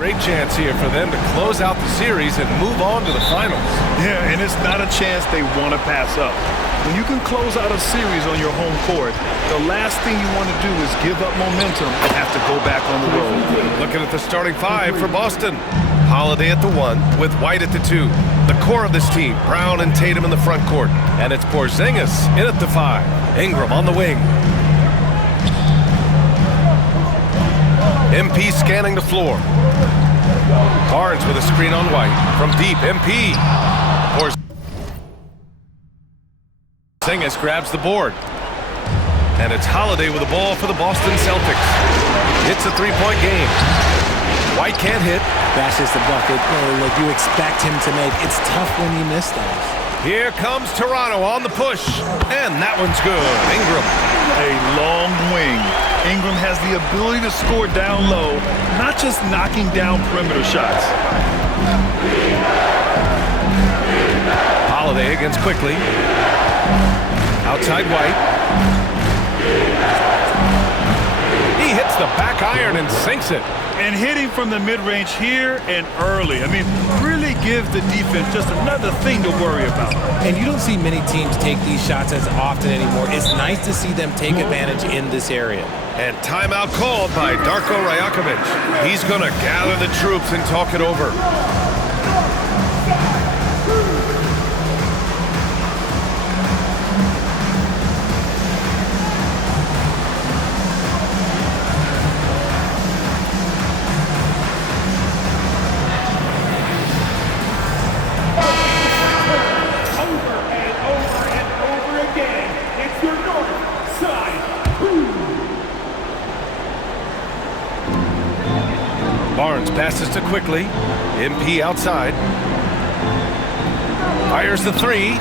Great chance here for them to close out the series and move on to the finals. Yeah, and it's not a chance they want to pass up. When you can close out a series on your home court, the last thing you want to do is give up momentum and have to go back on the road. Looking at the starting five for Boston. Holiday at the 1 with White at the 2. The core of this team, Brown and Tatum in the front court. And it's Porzingis in at the 5. Ingram on the wing. MP scanning the floor. Barnes with a screen on White. From deep, MP. Porzingis grabs the board. And it's Holiday with the ball for the Boston Celtics. It's a three-point game. White can't hit. That's just a bucket. Like you expect him to make. It's tough when you miss those. Here comes Toronto on the push. And that one's good. Ingram. A long wing. Ingram has the ability to score down low, not just knocking down perimeter shots. Holiday against Quickly. Outside White. He hits the back iron and sinks it. And hitting from the mid-range here and early. I mean, really gives the defense just another thing to worry about. And you don't see many teams take these shots as often anymore. It's nice to see them take advantage in this area. And timeout called by Darko Rajakovic. He's going to gather the troops and talk it over. Barnes passes to Quickly. MP outside. Fires the 3.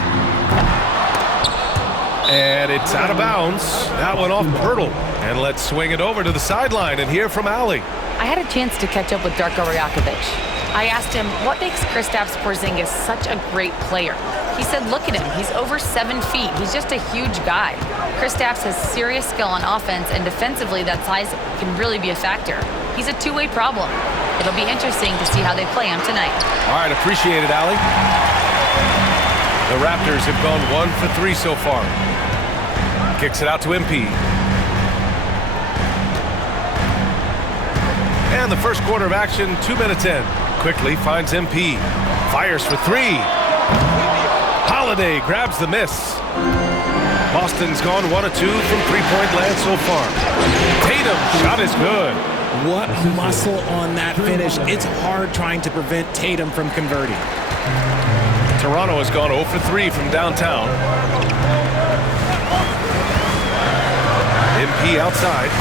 And it's out of bounds. That one off Pirtle. And let's swing it over to the sideline and hear from Allie. I had a chance to catch up with Darko Rajakovic. I asked him, what makes Kristaps Porzingis such a great player? He said, look at him. He's over 7 feet. He's just a huge guy. Kristaps has serious skill on offense, and defensively, that size can really be a factor. He's a two-way problem. It'll be interesting to see how they play him tonight. All right, appreciate it, Allie. The Raptors have gone 1 for 3 so far. Kicks it out to MP. And the first quarter of action, 2 minutes in. Quickly finds MP. Fires for 3. Holiday grabs the miss. Boston's gone 1 of 2 from three-point land so far. Tatum, shot is good. What muscle on that finish. It's hard trying to prevent Tatum from converting. Toronto has gone 0 for 3 from downtown. MP outside.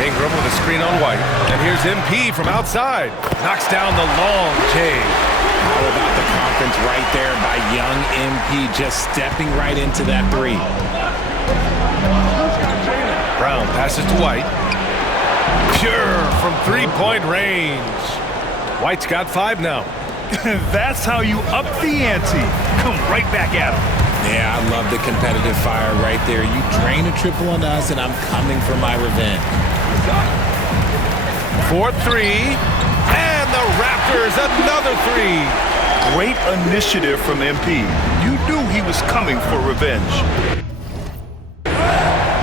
Ingram with a screen on White. And here's MP from outside. Knocks down the long J. How about the confidence right there by young MP just stepping right into that 3. Brown passes to White. Pure from three-point range. White's got 5 now. That's how you up the ante. Come right back at him. Yeah, I love the competitive fire right there. You drain a triple on us, and I'm coming for my revenge. 4-3. And the Raptors, another 3. Great initiative from MP. You knew he was coming for revenge.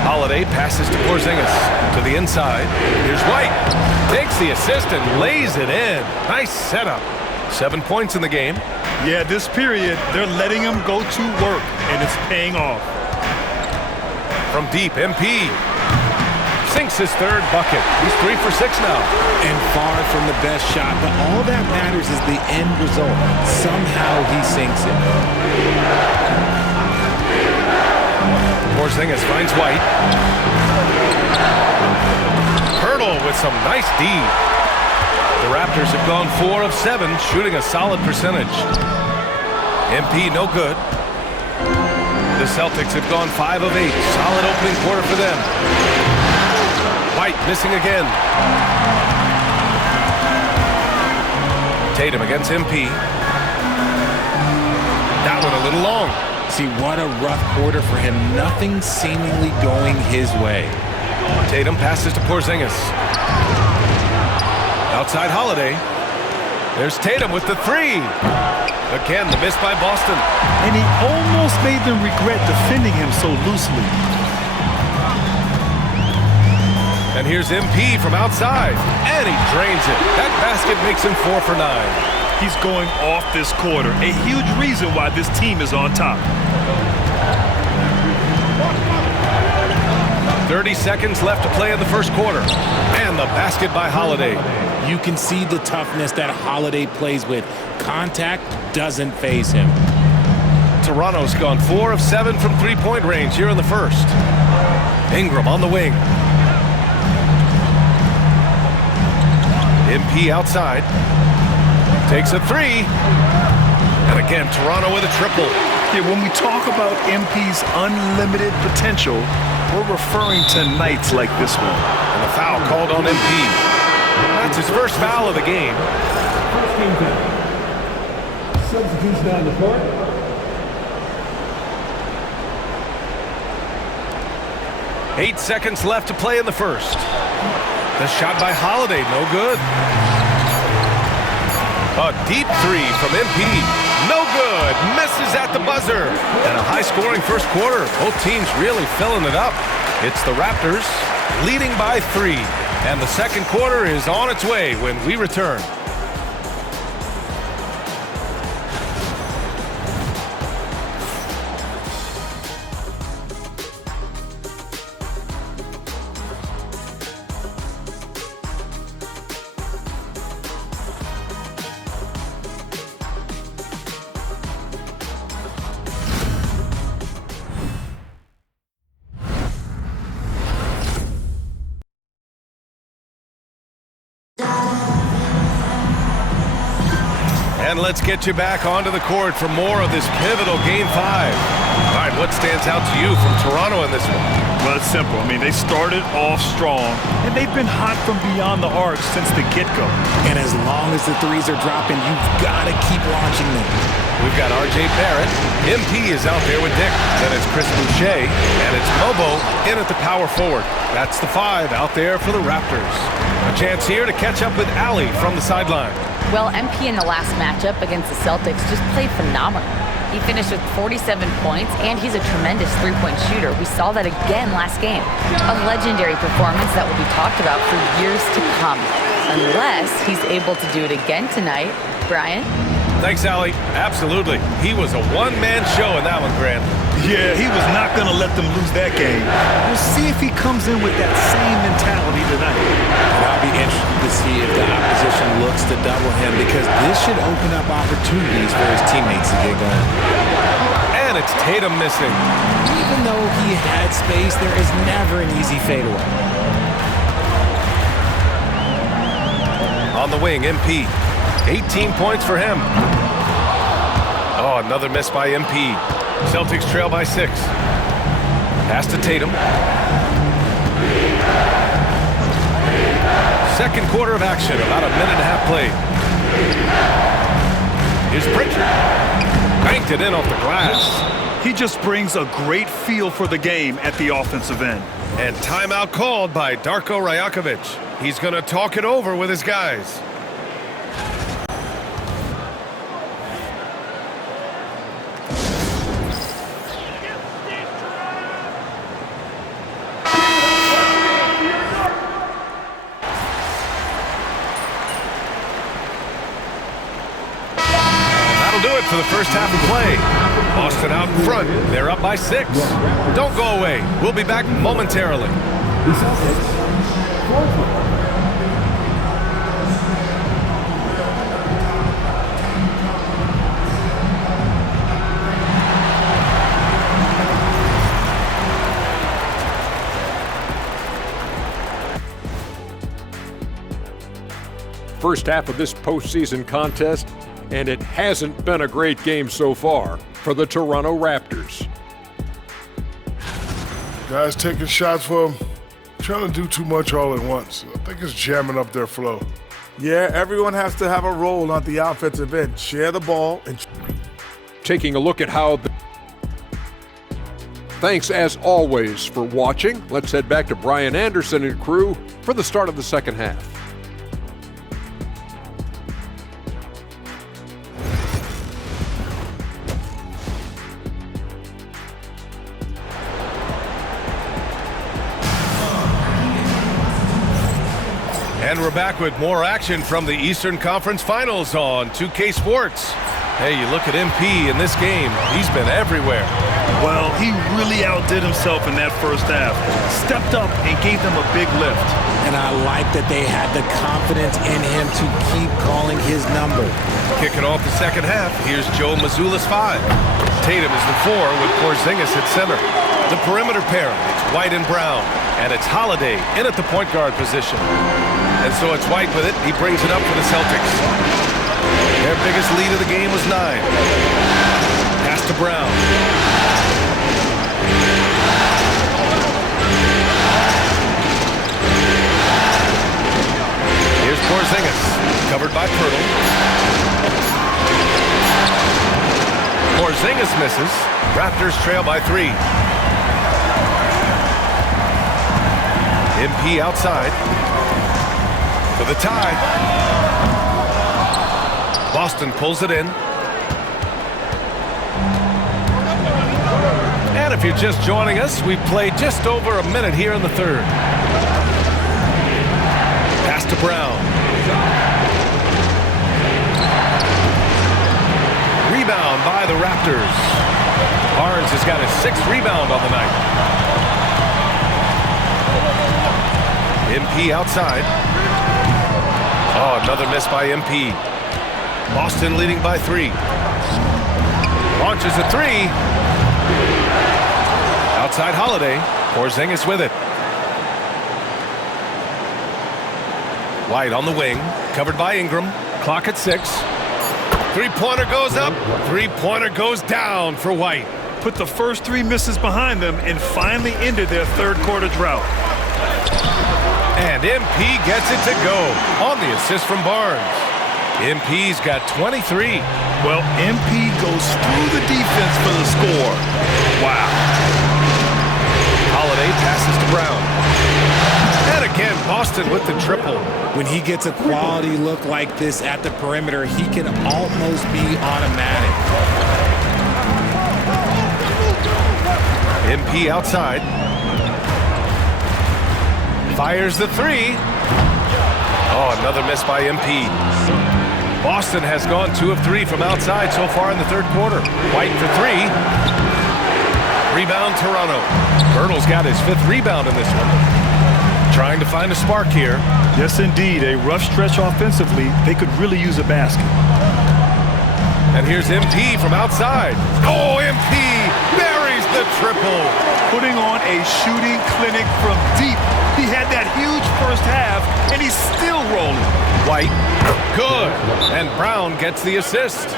Holiday passes to Porzingis to the inside. Here's White. Takes the assist and lays it in. Nice setup. 7 points in the game. Yeah, this period, they're letting him go to work, and it's paying off. From deep, MP sinks his 3rd bucket. He's 3 for 6 now. And far from the best shot, but all that matters is the end result. Somehow he sinks it. Porzingis finds White. Pirtle with some nice D. The Raptors have gone 4 of 7, shooting a solid percentage. MP no good. The Celtics have gone 5 of 8. Solid opening quarter for them. White missing again. Tatum against MP. That one a little long. See, what a rough quarter for him. Nothing seemingly going his way. Tatum passes to Porzingis. Outside Holiday. There's Tatum with the three. Again, the miss by Boston. And he almost made them regret defending him so loosely. And here's MP from outside. And he drains it. That basket makes him 4 for 9. He's going off this quarter. A huge reason why this team is on top. 30 seconds left to play in the first quarter. And the basket by Holiday. You can see the toughness that Holiday plays with. Contact doesn't faze him. Toronto's gone 4 of 7 from three-point range here in the first. Ingram on the wing. MP outside. Takes a three. And again, Toronto with a triple. Yeah, when we talk about MP's unlimited potential, we're referring to nights like this one. And the foul called on MP. That's his first foul of the game. First team foul. Substitution on the court. Eight seconds left to play in the first. The shot by Holiday, no good. A deep three from MP. No good. Misses at the buzzer. And a high-scoring first quarter. Both teams really filling it up. It's the Raptors leading by 3. And the second quarter is on its way when we return. And let's get you back onto the court for more of this pivotal Game 5. All right, what stands out to you from Toronto in this one? Well, it's simple. I mean, they started off strong, and they've been hot from beyond the arc since the get-go. And as long as the threes are dropping, you've got to keep watching them. We've got R.J. Barrett. MP is out there with Dick. Then it's Chris Boucher, and it's Mobo in at the power forward. That's the 5 out there for the Raptors. A chance here to catch up with Allie from the sideline. Well, MP in the last matchup against the Celtics just played phenomenal. He finished with 47 points, and he's a tremendous three-point shooter. We saw that again last game. A legendary performance that will be talked about for years to come, unless he's able to do it again tonight. Brian? Thanks, Allie. Absolutely. He was a one-man show in that one, Grant. Yeah, he was not going to let them lose that game. We'll see if he comes in with that same mentality tonight. And I'll be interested to see if the opposition looks to double him, because this should open up opportunities for his teammates to get going. And it's Tatum missing. Even though he had space, there is never an easy fadeaway. On the wing, MP. 18 points for him. Oh, another miss by MP. Celtics trail by 6. Pass to Tatum. Second quarter of action, about a minute and a half played. Here's Pritchard. Banked it in off the glass. He just brings a great feel for the game at the offensive end. And timeout called by Darko Rajakovic. He's going to talk it over with his guys. For the first half of play. Boston out in front. They're up by 6. Don't go away. We'll be back momentarily. First half of this postseason contest, and it hasn't been a great game so far for the Toronto Raptors. Guys taking shots for them, trying to do too much all at once. I think it's jamming up their flow. Yeah, everyone has to have a role on the offensive end. Share the ball and Taking a look at how Thanks as always for watching. Let's head back to Brian Anderson and crew for the start of the second half. And we're back with more action from the Eastern Conference Finals on 2K Sports. Hey, you look at MP in this game, he's been everywhere. Well, he really outdid himself in that first half. Stepped up and gave them a big lift. And I like that they had the confidence in him to keep calling his number. Kicking off the second half, here's Joe Mazzulla's 5. Tatum is the 4 with Porzingis at center. The perimeter pairing, it's White and Brown. And it's Holiday in at the point guard position. And so it's White with it. He brings it up for the Celtics. Their biggest lead of the game was 9. Pass to Brown. Here's Porzingis, covered by Pirtle. Porzingis misses. Raptors trail by 3. MP outside for the tie. Boston pulls it in. And if you're just joining us, we've played just over a minute here in the third. Pass to Brown. Rebound by the Raptors. Barnes has got his 6th rebound on the night. MP outside. Oh, another miss by MP. Boston leading by 3. Launches a 3. Outside Holiday. Porzingis with it. White on the wing. Covered by Ingram. Clock at 6. 3-pointer goes up. 3-pointer goes down for White. Put the first 3 misses behind them and finally ended their third quarter drought. And MP gets it to go on the assist from Barnes. MP's got 23. Well, MP goes through the defense for the score. Wow. Holiday passes to Brown. And again, Boston with the triple. When he gets a quality look like this at the perimeter, he can almost be automatic. MP outside. Fires the 3. Oh, another miss by MP. Boston has gone 2 of 3 from outside so far in the third quarter. White for 3. Rebound Toronto. Pirtle's got his 5th rebound in this one. Trying to find a spark here. Yes, indeed. A rough stretch offensively. They could really use a basket. And here's MP from outside. Oh, MP buries the triple. Putting on a shooting clinic from deep. He had that huge first half, and he's still rolling. White, good. And Brown gets the assist.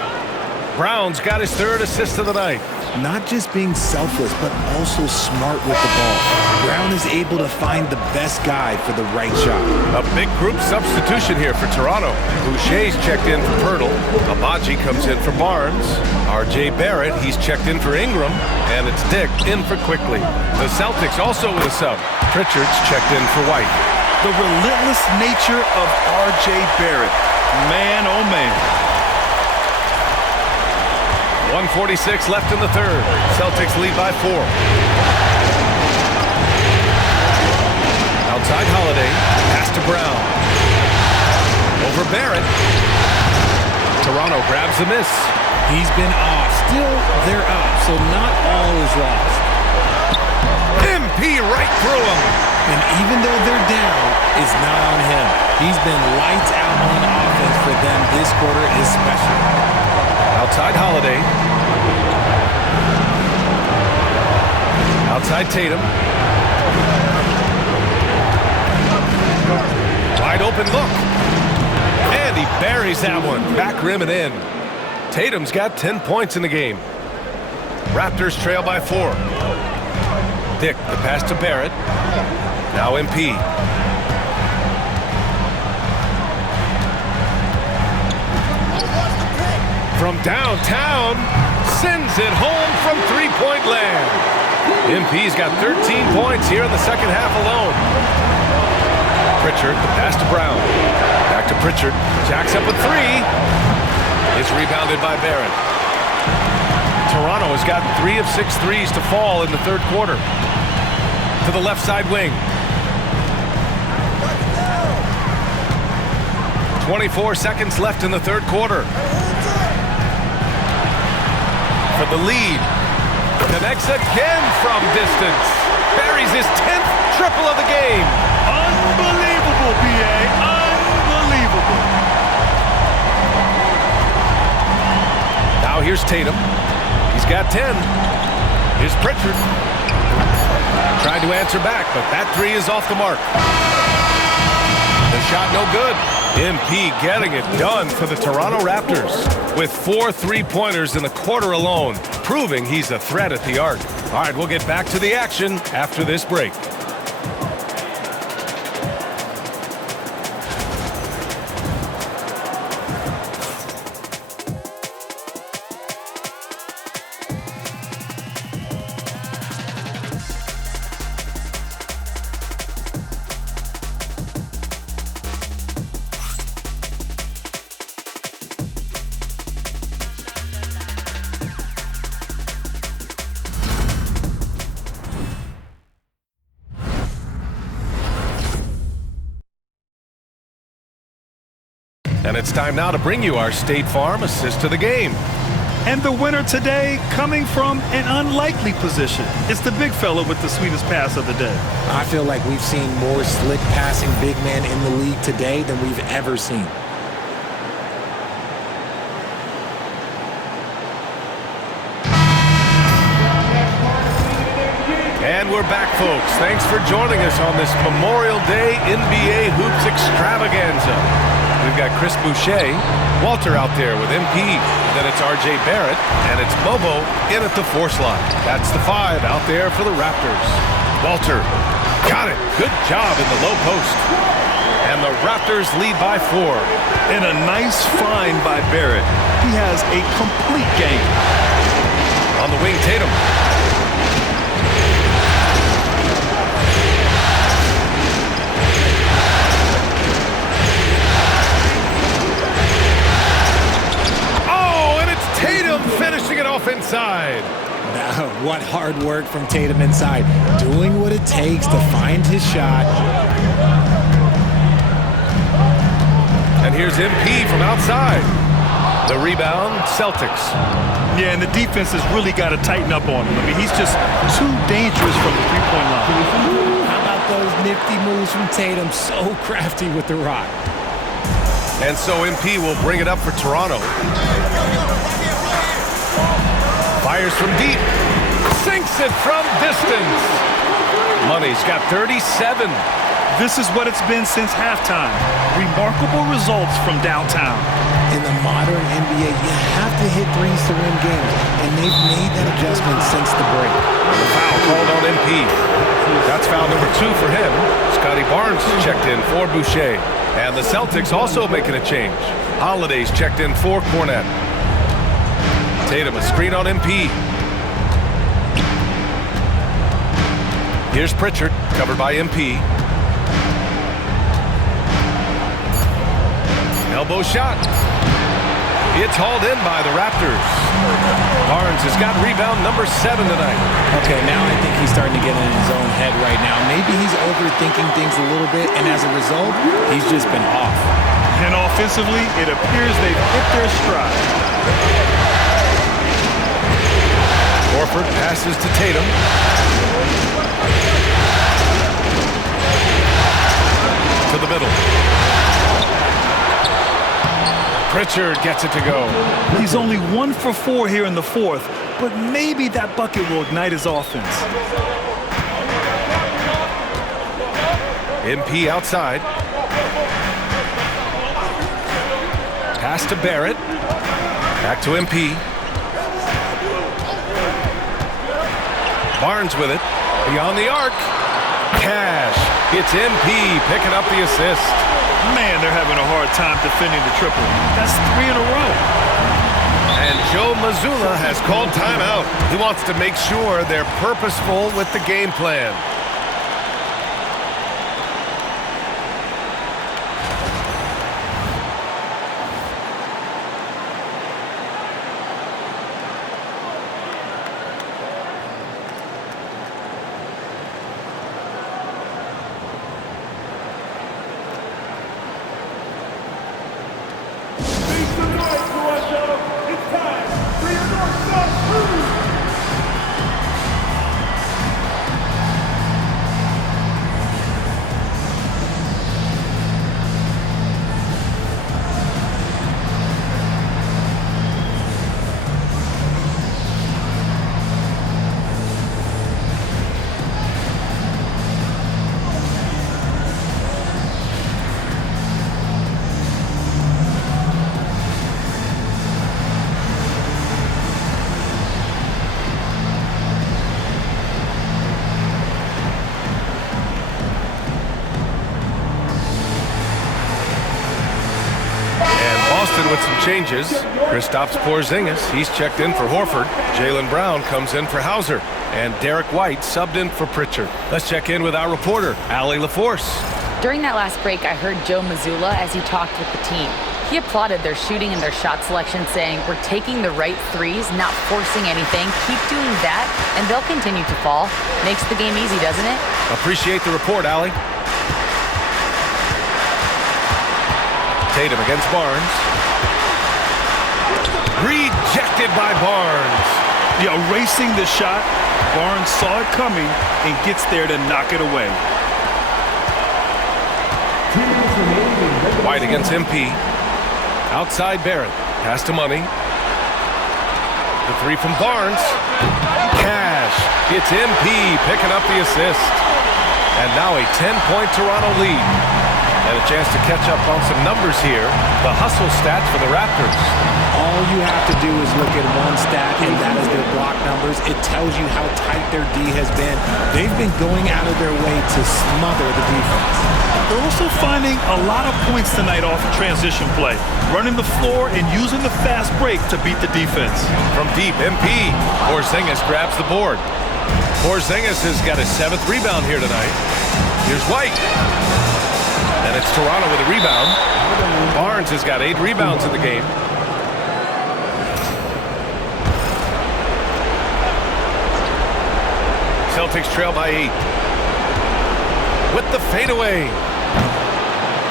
Brown's got his 3rd assist of the night. Not just being selfless, but also smart with the ball. Brown is able to find the best guy for the right shot. A big group substitution here for Toronto. Boucher's checked in for Pirtle. Abaji comes in for Barnes. R.J. Barrett, he's checked in for Ingram. And it's Dick in for Quickly. The Celtics also with a sub. Pritchard's checked in for White. The relentless nature of R.J. Barrett. Man, oh man. 1:46 left in the third. Celtics lead by 4. Outside Holiday. Pass to Brown. Over Barrett. Toronto grabs the miss. He's been off. Still, they're up, so not all is lost. MP right through him. And even though they're down, it's not on him. He's been lights out on offense for them this quarter especially. Outside Holiday. Outside Tatum. Wide open look. And he buries that one. Back rim and in. Tatum's got 10 points in the game. Raptors trail by 4. Dick, the pass to Barrett. Now MP. From downtown, sends it home from three-point land. MP's got 13 points here in the second half alone. Pritchard, the pass to Brown. Back to Pritchard. Jacks up a 3. It's rebounded by Barrett. Toronto has got 3 of 6 threes to fall in the third quarter. To the left side wing. 24 seconds left in the third quarter. For the lead. Connects again from distance. Buries his 10th triple of the game. Unbelievable, B.A. Unbelievable. Now here's Tatum. He's got 10. Here's Pritchard. Tried to answer back, but that three is off the mark. The shot no good. MP getting it done for the Toronto Raptors with 4 3-pointers in the quarter alone, proving he's a threat at the arc. All right, we'll get back to the action after this break. And it's time now to bring you our State Farm assist to the game. And the winner today coming from an unlikely position. It's the big fella with the sweetest pass of the day. I feel like we've seen more slick passing big men in the league today than we've ever seen. And we're back, folks. Thanks for joining us on this Memorial Day NBA Hoops Extravaganza. We've got Chris Boucher, Walter out there with MP. Then it's R.J. Barrett, and it's Bobo in at the 4 slot. That's the 5 out there for the Raptors. Walter, got it. Good job in the low post. And the Raptors lead by 4. And a nice find by Barrett. He has a complete game. On the wing, Tatum. Finishing it off inside. Now, what hard work from Tatum inside. Doing what it takes to find his shot. And here's MP from outside. The rebound, Celtics. Yeah, and the defense has really got to tighten up on him. I mean, he's just too dangerous from the three-point line. How about those nifty moves from Tatum? So crafty with the rock. And so MP will bring it up for Toronto. Fires from deep. Sinks it from distance. Money's got 37. This is what it's been since halftime. Remarkable results from downtown. In the modern NBA, you have to hit threes to win games, and they've made that adjustment since the break. The foul called on MP. That's foul number 2 for him. Scotty Barnes checked in for Boucher. And the Celtics also making a change. Holiday's checked in for Cornette. Tatum, a screen on MP. Here's Pritchard, covered by MP. Elbow shot. It's hauled in by the Raptors. Barnes has got rebound number 7 tonight. Okay, now I think he's starting to get in his own head right now. Maybe he's overthinking things a little bit, and as a result, he's just been off. And offensively, it appears they've hit their stride. Horford passes to Tatum. To the middle. Pritchard gets it to go. He's only 1 for 4 here in the fourth, but maybe that bucket will ignite his offense. MP outside. Pass to Barrett. Back to MP. Barnes with it. Beyond the arc. Cash. It's MP picking up the assist. Man, they're having a hard time defending the triple. That's 3 in a row. And Joe Mazzulla has called timeout. He wants to make sure they're purposeful with the game plan. With some changes, Kristaps Porzingis, he's checked in for Horford. Jaylen Brown comes in for Hauser. And Derek White subbed in for Pritchard. Let's check in with our reporter, Allie LaForce. During that last break, I heard Joe Mazzulla as he talked with the team. He applauded their shooting and their shot selection, saying, "We're taking the right threes, not forcing anything. Keep doing that, and they'll continue to fall." Makes the game easy, doesn't it? Appreciate the report, Allie. Tatum against Barnes. Rejected by Barnes. Yeah, erasing the shot. Barnes saw it coming and gets there to knock it away. White against MP. Outside Barrett. Pass to Money. The three from Barnes. Cash. It's MP picking up the assist. And now a 10-point Toronto lead. And a chance to catch up on some numbers here. The hustle stats for the Raptors. All you have to do is look at one stat, and that is their block numbers. It tells you how tight their D has been. They've been going out of their way to smother the defense. They're also finding a lot of points tonight off of transition play, running the floor and using the fast break to beat the defense. From deep, MP. Porzingis grabs the board. Porzingis has got his 7th rebound here tonight. Here's White. And it's Toronto with a rebound. Barnes has got 8 rebounds in the game. Celtics trail by 8. With the fadeaway.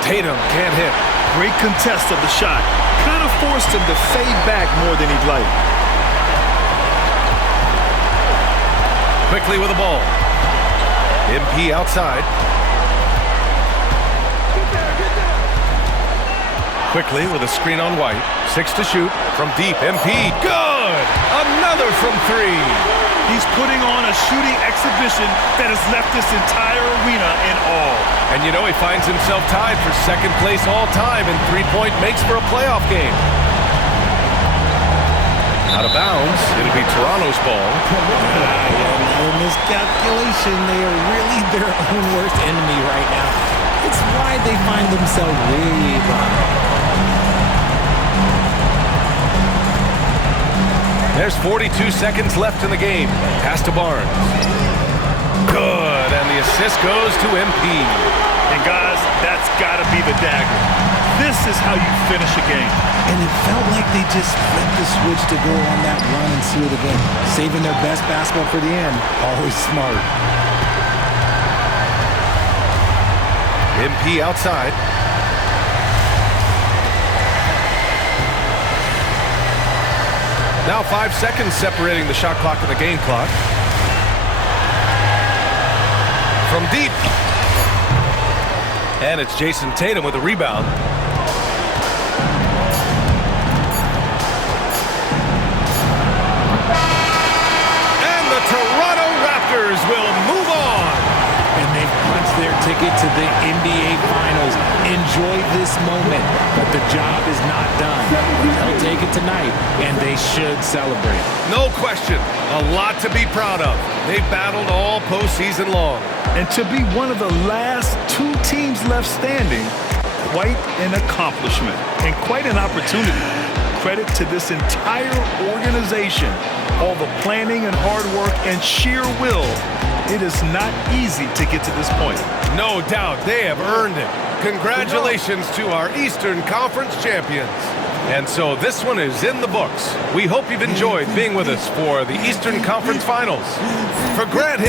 Tatum can't hit. Great contest of the shot. Kind of forced him to fade back more than he'd like. Quickly with the ball. MP outside. Quickly with a screen on White. 6 to shoot. From deep, MP. Good! Another from 3. He's putting on a shooting exhibition that has left this entire arena in awe. And you know he finds himself tied for 2nd place all time in three-point makes for a playoff game. Out of bounds. It'll be Toronto's ball. No miscalculation. They are really their own worst enemy right now. It's why they find themselves way behind. There's 42 seconds left in the game. Pass to Barnes. Good, and the assist goes to MP. And guys, that's got to be the dagger. This is how you finish a game. And it felt like they just flipped the switch to go on that run and seal the game. Saving their best basketball for the end. Always smart. MP outside. Now 5 seconds separating the shot clock and the game clock. From deep. And it's Jason Tatum with a rebound. And the Toronto Raptors will move on. And they've punched their ticket to the NBA Finals. Enjoy this moment, but the job is not done. They'll take it tonight, and they should celebrate. No question. A lot to be proud of. They've battled all postseason long. And to be one of the last 2 teams left standing, quite an accomplishment and quite an opportunity. Credit to this entire organization. All the planning and hard work and sheer will. It is not easy to get to this point. No doubt they have earned it. Congratulations to our Eastern Conference champions. And so this one is in the books. We hope you've enjoyed being with us for the Eastern Conference Finals. For Grant